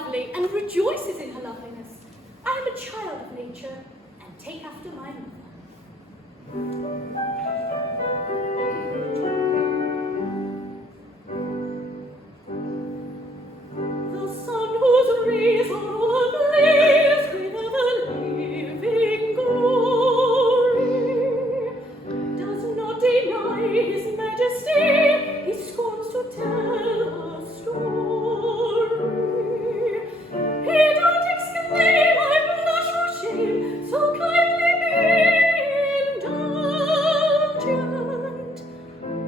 lovely and rejoices in her loveliness. I am a child of nature and take after my mother. The sun whose rays are all ablaze with ever-living glory does not deny his majesty. He scorns to tell a story. He don't exclaim, I blush for shame, so kindly be indulgent.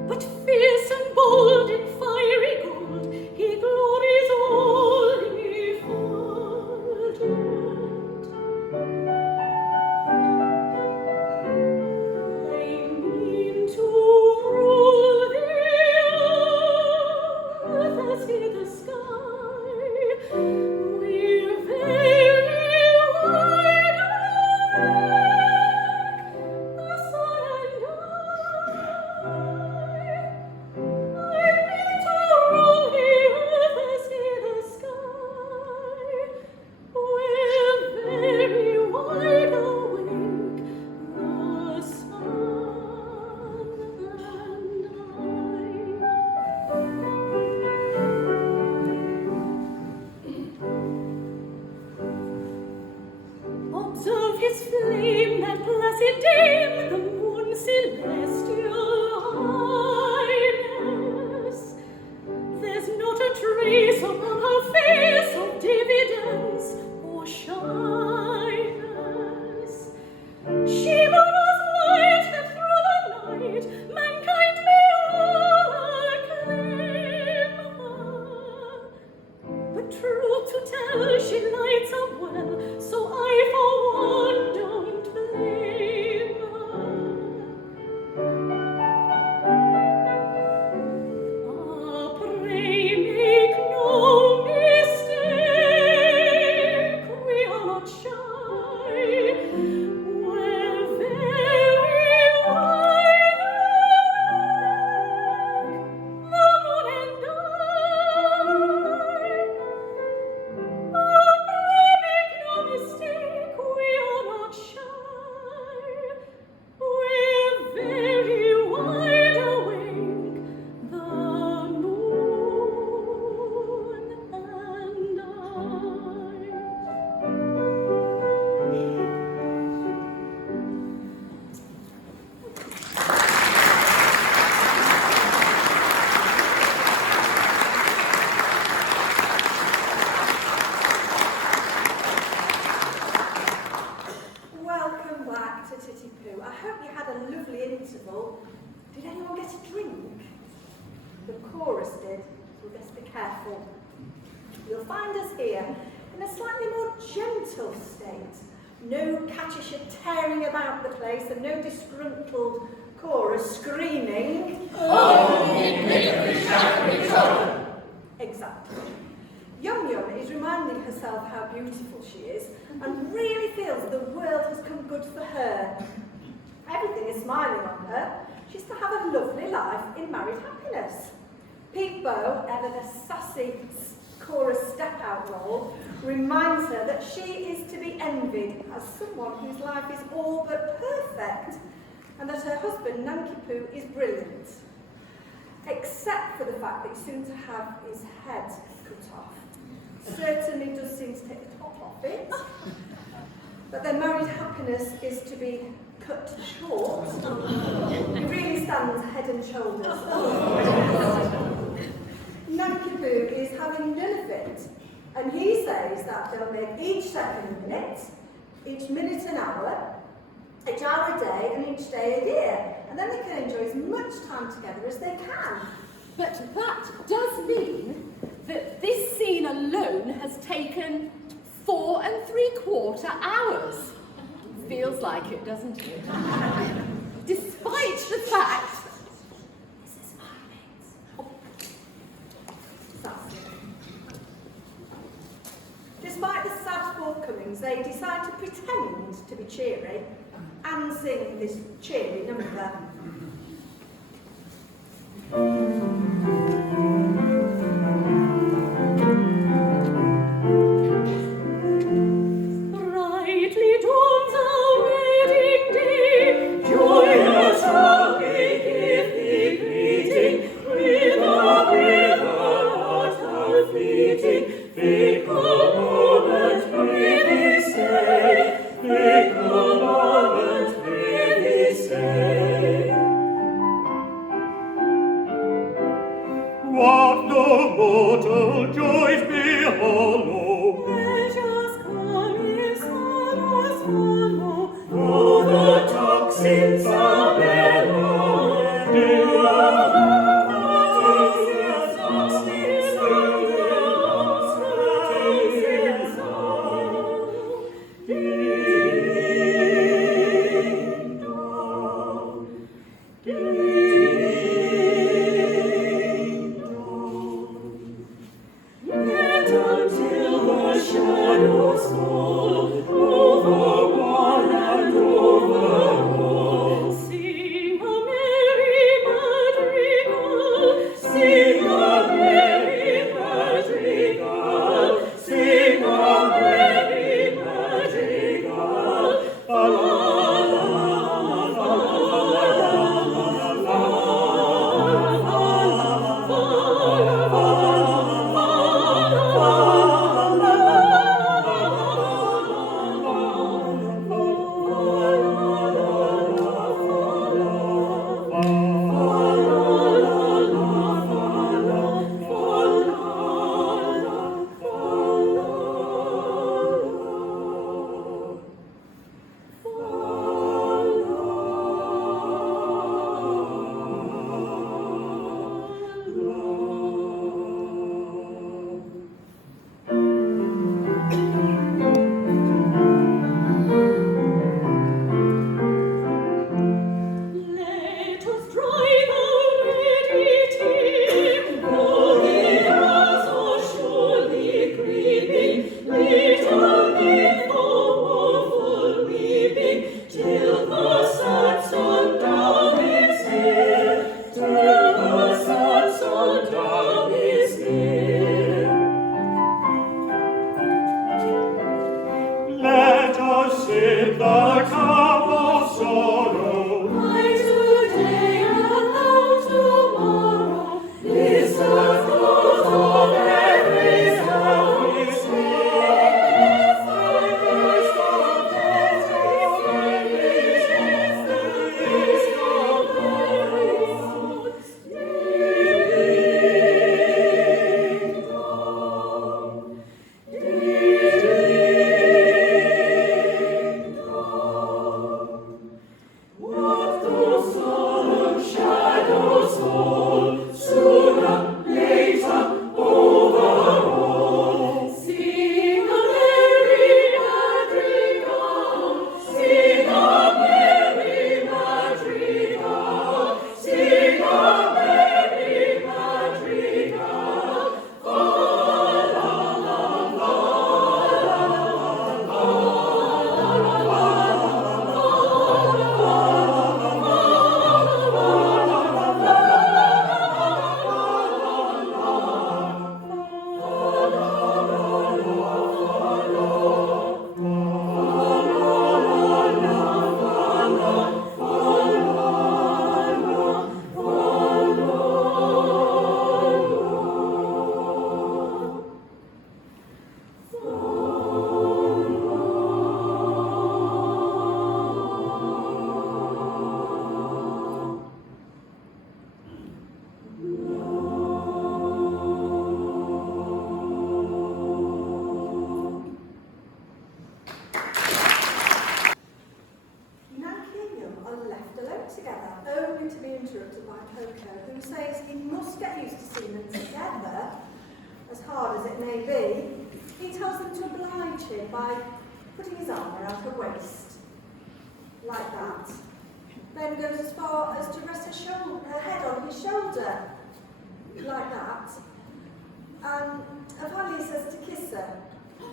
But fierce and bold in fiery gold, he glories all effulgent. I mean to rule the earth as in the sky. We're very wide awake, the sun and I mean to rule the earth as in the sky. We're very wide awake, the sun Observe his flame, that placid dame, the moon celestial highness. There's not a trace upon her face of diffidence or shyness. She borrows light that through the night mankind may all acclaim her. But truth to tell, she lights up well, so I for one don't blame her. Ah, pray make no mistake, we are not shy. We're very wide awake, the moon and I. Pray make no mistake, we are not shy. We're very wide awake, the moon and Welcome back to Titty-Poo. I hope you had a lovely interval. Did anyone get a drink? The chorus did, so we best be careful. You'll find us here in a slightly more gentle state. No catchisha tearing about the place and no disgruntled chorus screaming. Oh, we shall. Exactly. Yum Yum is reminding herself how beautiful she is and really feels the world has come good for her. Everything is smiling on her. She's to have a lovely life in married happiness. Pete Bow, ever the sassy chorus step-out role, reminds her that she is to be envied as someone whose life is all but perfect and that her husband, Nanky Poo, is brilliant. Except for the fact that he's soon to have his head cut off. Certainly does seem to take the top off it. But their married happiness is to be cut short. It really stands head and shoulders. Nanky Poo is having none of it. And he says that they'll make each second a minute, each minute an hour, each hour a day, and each day a year. And then they can enjoy as much time together as they can. But that does mean that this scene alone has taken 4 3/4 hours. Feels like it, doesn't it? Despite the fact... This is my mate. Despite the sad forthcomings, they decide to pretend to be cheery and sing this cheery number. What no mortal joys be hollow. Pleasures come in sorrows follow, though the toxins are mellow. Yet until the shadows fall over one and over all, sing a merry madrigal, sing a merry madrigal, sing a merry madrigal. La la la la Let us drive our ready team, though the hours are surely creeping, little need for woeful weeping, till the sad sundown is here, till the sad sundown is here. Let us sip the cup of sorrow. By today and now tomorrow, this earth goes on every selfish What those solemn shadows fall, sooner, later, over all. Sing a merry madrigal, sing a merry madrigal, sing a merry madrigal. Nancy and Yum are left alone together, only to be interrupted by Coco, who says he must get used to seeing them together, as hard as it may be. He tells them to oblige him by putting his arm around her waist, like that. Then goes as far as to rest her head on his shoulder, like that. And finally says to kiss her,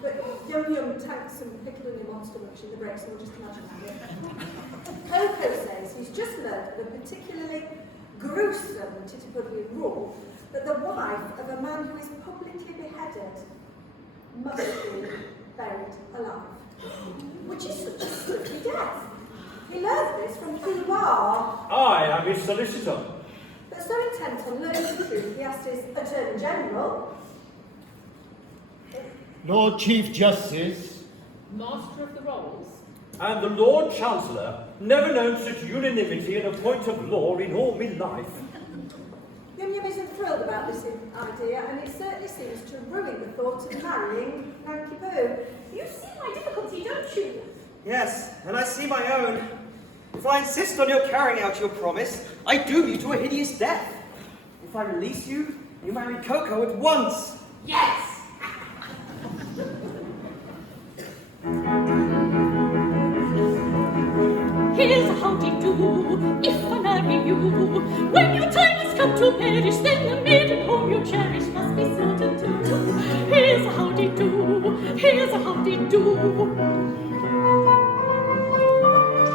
but Yum tanks some pickled onion monster much in the break, so we'll just imagine that. Coco says he's just learned of a particularly gruesome titty-puddly rule that the wife of a man who is publicly beheaded must be buried alive, which is such a swiftly death. He learned this from who are, I am his solicitor. but so intent on learning the truth, he asked his Attorney General, Lord Chief Justice, Master of the Rolls, And the Lord Chancellor, never known such unanimity in a point of law in all me life. Yum Yum isn't thrilled about this idea, and it certainly seems to ruin the thought of marrying Nanky Poo. You see my difficulty, don't you? Yes, and I see my own. If I insist on your carrying out your promise, I doom you to a hideous death. If I release you, you marry Coco at once. Yes! Here's how they do, if I marry you. When your time has come to perish, then the maiden whom you cherish must be certain to. Here's how they do, here's how they do.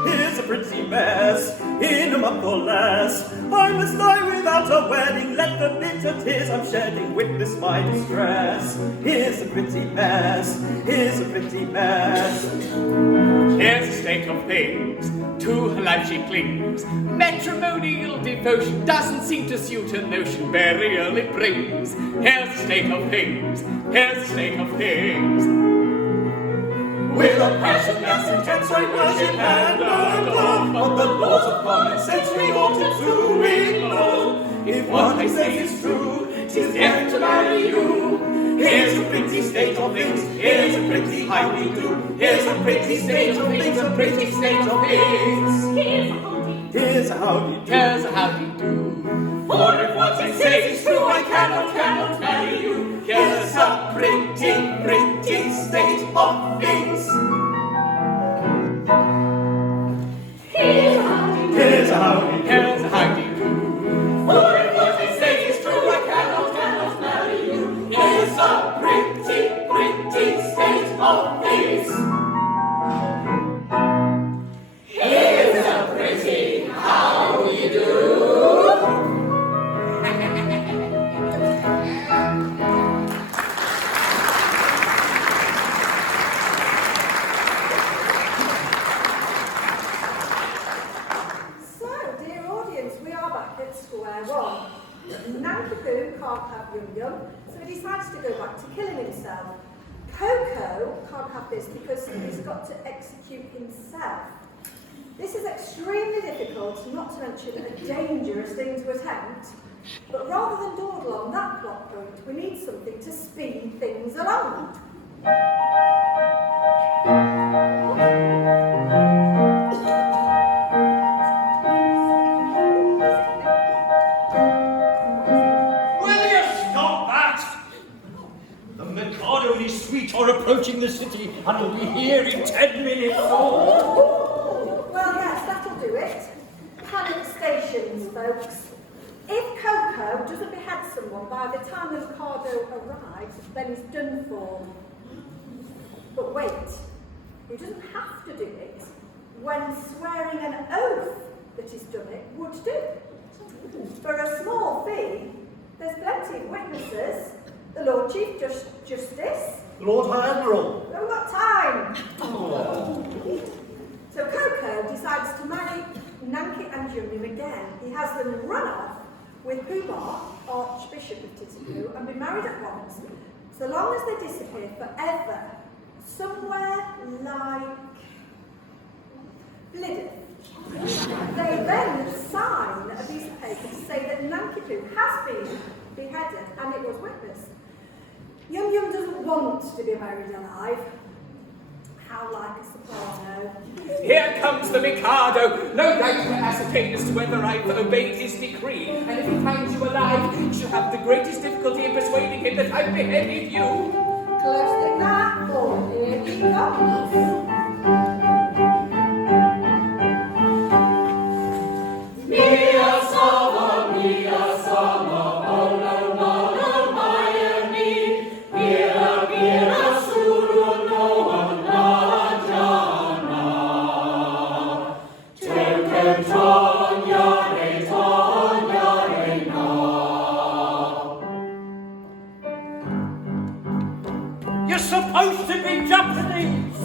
Here's a pretty mess, in a month or less. I must die without a wedding, let the bitter tears I'm shedding witness my distress. Here's a pretty mess, here's a pretty mess. Here's the state of things, to her life she clings. Matrimonial devotion doesn't seem to suit her notion, burial it brings. Here's the state of things, here's the state of things. With a passion that's intense, I worship and adore, but the laws of common sense we ought to ignore. If what I say is true, 'tis death to marry you. Here's a pretty state of things, here's a pretty how we do. Here's a pretty state of things, a pretty state of things. Here's a howdy. Here's a howdy do. For if what I say is true, I cannot marry you. Here's a pretty state of things. Here's a howdy. Here's a howdy. Here's a howdy do. For if what I say is true, I cannot marry you. Here's a pretty state of things. Here's a pretty how you do. So, dear audience, we are back at square one. Nanky Poo can't have Yum Yum, so he decides to go back to killing himself. Coco can't have this because he's got to execute himself. This is extremely difficult, not to mention a dangerous thing to attempt. But rather than dawdle on that plot point, we need something to speed things along. Will you stop that? The Mikado and his suite are approaching the city and will be here in 10 minutes. Well, yes, that'll do it. Panic stations, folks. If Coco doesn't behead someone by the time the Mikado arrives, then he's done for. But wait, he doesn't have to do it when swearing an oath that he's done it would do. For a small fee, there's plenty of witnesses. The Lord Chief Justice. Lord High Admiral. We've got time. So Coco decides to marry Nanky and Yum Yum again. He has them run off with Hubert, Archbishop of Titipu, and be married at once, so long as they disappear forever, somewhere like Blidden. They then sign a piece of paper to say that Nanky Poo has been beheaded and it was witnessed. Yum Yum doesn't want to be buried alive. How like a soprano. Here comes the Mikado, no doubt to ascertain as to whether I've obeyed his decree, and if he finds you alive, you shall have the greatest difficulty in persuading him that I've beheaded you. Close to that, or here he comes. Mia sama, olo no Miami, mira suru no Najana. Teke Tonya re na. You're supposed to be Japanese.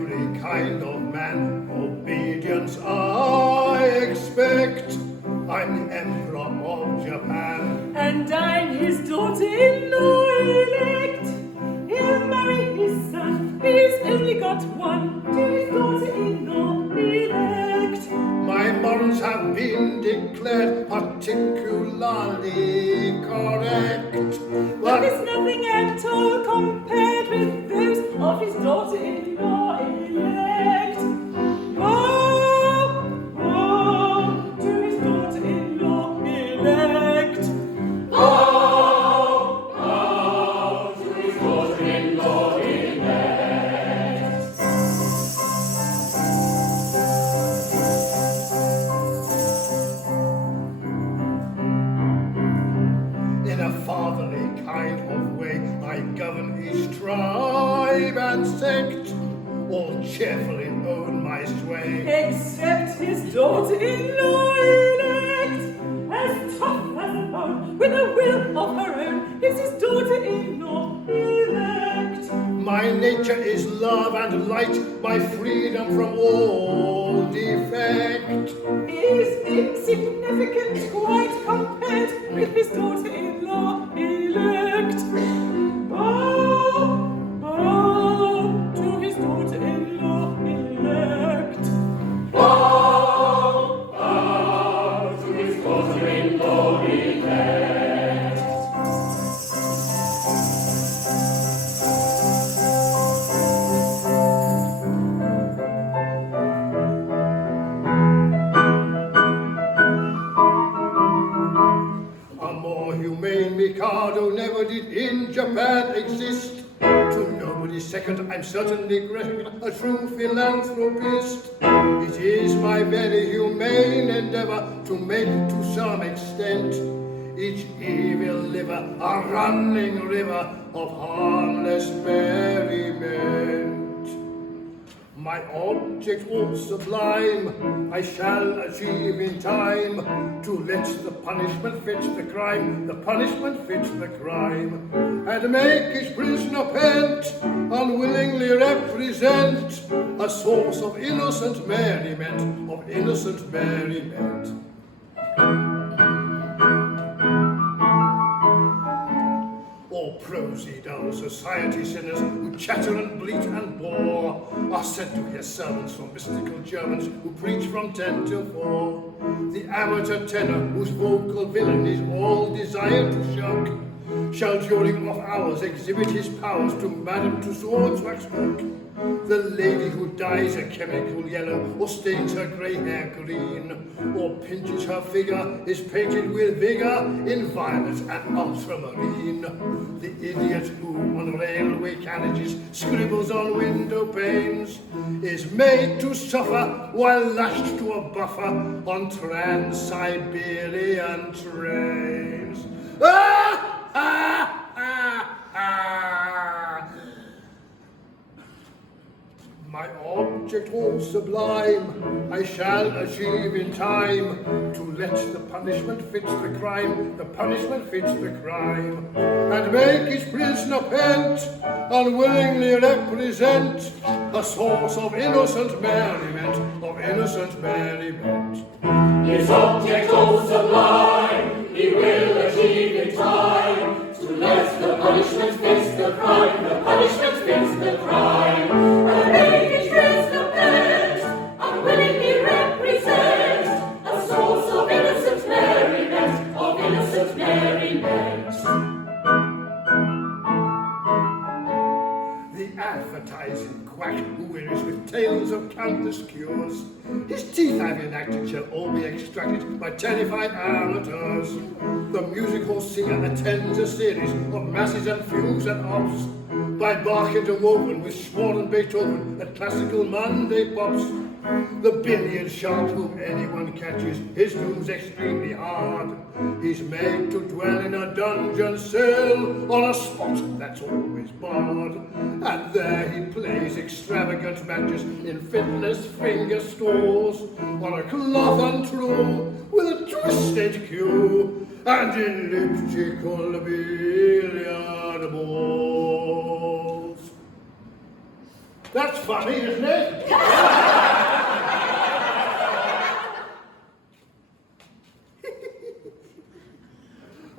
every kind of man. Obedience I expect. I'm the Emperor of Japan. And I'm his daughter-in-law elect. He'll marry his son, he's only got one, to his daughter-in-law elect. My morals have been declared particularly correct. But there's nothing at all compared with those of his daughter-in-law elect. Oh, oh, to his daughter-in-law elect. Oh, oh, to his daughter-in-law elect. In a fatherly kind of way, I govern each tribe and sect. All cheerfully own my sway. Except his daughter-in-law elect, as tough as a bone, with a will of her own, is his daughter-in-law elect. My nature is love and light, my freedom from all defect. Is insignificant quite compared with his daughter-in-law elect. Oh, oh, to his daughter-in-law elect. Oh, oh, to his daughter-in-law elect. A more humane Mikado never did in Japan exist. To nobody's second, I'm certainly a true philanthropist. It is my very humane endeavor to make to some extent each evil liver a running river of harmless merriment. My object all sublime I shall achieve in time, to let the punishment fit the crime, the punishment fit the crime, and make each prisoner pent unwillingly represent a source of innocent merriment, of innocent merriment. All prosy, dull society sinners who chatter and bleat and bore are sent to hear sermons from mystical Germans who preach from 10 till 4. The amateur tenor whose vocal villain is all desire to shirk shall during off hours exhibit his powers to Madame Tussauds waxwork. The lady who dyes a chemical yellow or stains her grey hair green or pinches her figure is painted with vigour in violet and ultramarine. The idiot who on railway carriages scribbles on window panes is made to suffer while lashed to a buffer on Trans-Siberian trains. Ah! Ah! Ah! Ah! My object all sublime I shall achieve in time, to let the punishment fit the crime, the punishment fits the crime, and make each prisoner pent unwillingly represent a source of innocent merriment, of innocent merriment. His object all sublime, he will achieve in time, to let the punishment fits the crime, the punishment fits the crime, and make each prisoner pent unwillingly represent a source of innocent merriment, of innocent merriment. The advertising quack who wearies with tales of countless cures, his teeth I've enacted shall all be extracted by terrified amateurs. The musical singer attends a series of masses and fugues and ops, by Bach interwoven with Schwartz and Beethoven at classical Monday pops. The billiard shark whom anyone catches, his doom's extremely hard. He's made to dwell in a dungeon cell on a spot that's always barred, and there he plays extravagant matches in fiddler's finger stores, on a cloth untrue with a twisted cue and elliptical billiard balls. That's funny, isn't it?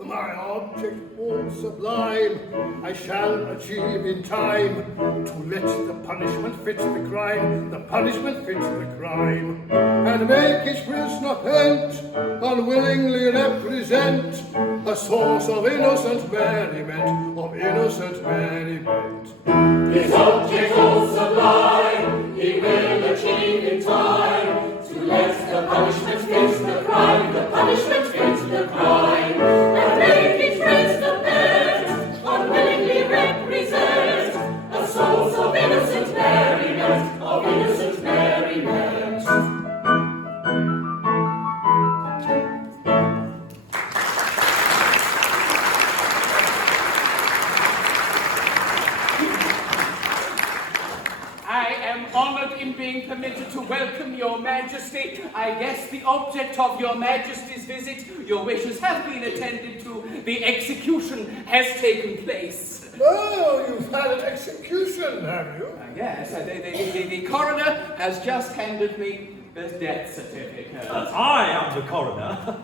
My object all sublime I shall achieve in time, to let the punishment fit the crime, the punishment fit the crime, and make each prisoner pent unwillingly represent a source of innocent merriment, of innocent merriment. His object all sublime he will achieve in time, to let the punishment fit the crime, the punishment fit the crime, and make each prisoner bent unwillingly represent a source of innocent merriment, of innocent merriment. I am honored in being permitted to welcome your majesty. I guess the object of your majesty's visit, your wishes have been attended to. The execution has taken place. Oh, you've had an execution, have you? Yes, the coroner has just handed me the death certificate. I am the coroner.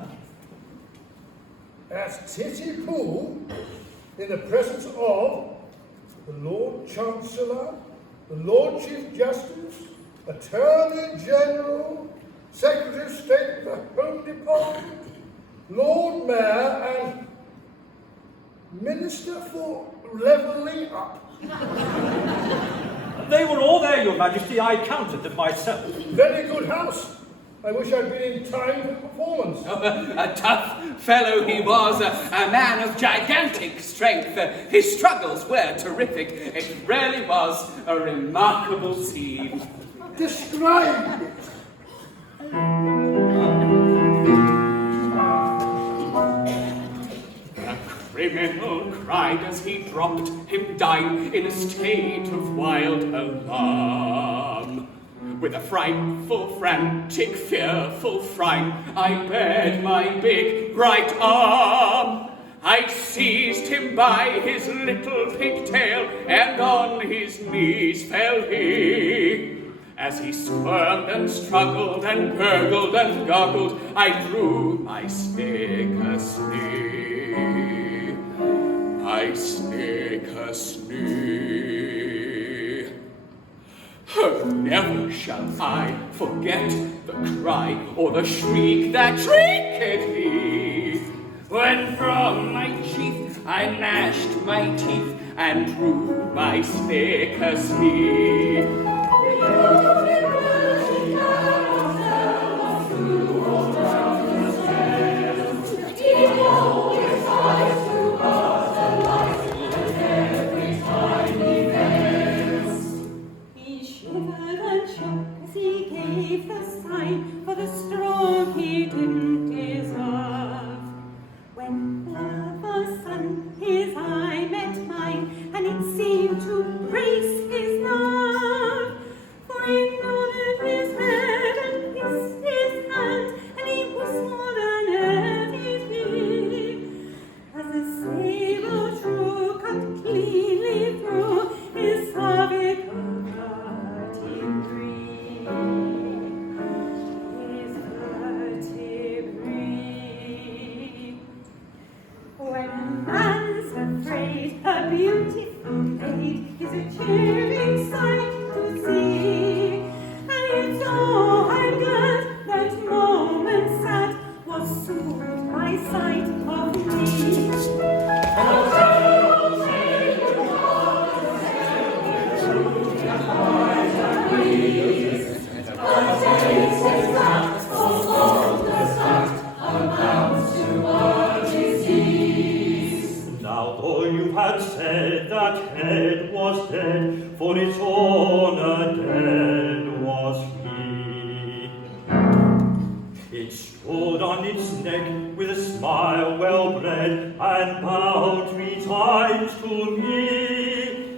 As Titty Pooh, in the presence of the Lord Chancellor, the Lord Chief Justice, Attorney General, Secretary of State of the Home Department, Lord Mayor, and Minister for Levelling Up. They were all there, Your Majesty. I counted them myself. Very good house. I wish I'd been in time for the performance. A tough fellow he was, a man of gigantic strength. His struggles were terrific. It really was a remarkable scene. Describe it. The criminal cried as he dropped him dying in a state of wild alarm. With a frightful, frantic, fearful frown, I bared my big, bright arm. I seized him by his little pigtail, and on his knees fell he. As he squirmed and struggled and gurgled and goggled, I drew my stick a snee. I stick a snee. Oh, never shall I forget the cry or the shriek that shrieked he, when from my sheath I gnashed my teeth and drew my stick a snee. The sign for the stroke he didn't deserve. When the sun his eye met mine, and it seemed to brace his nerve, for he nodded his head and kissed his hand, and he whistled an entity, as a sabre true cut cleanly through his cervical vertebrae. When a man's afraid, a beautiful maid is a cheering sight to see. And it's oh, I'm glad that moment sad was soothed by sight of me. Had said that head was dead, for its owner dead was he. It stood on its neck with a smile well bred, and bowed 3 times to me.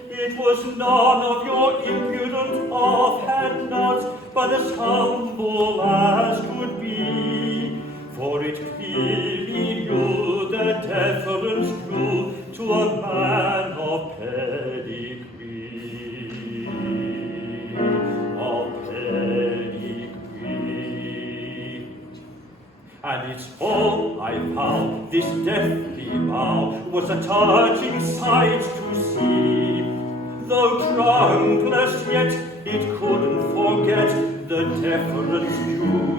It was none of your impudent offhand nods, but as humble as could be, for it clearly knew the deference due to a man of pedigree. And it's all I vow, this deathly vow, was a touching sight to see. Though drunkless yet, it couldn't forget the deference due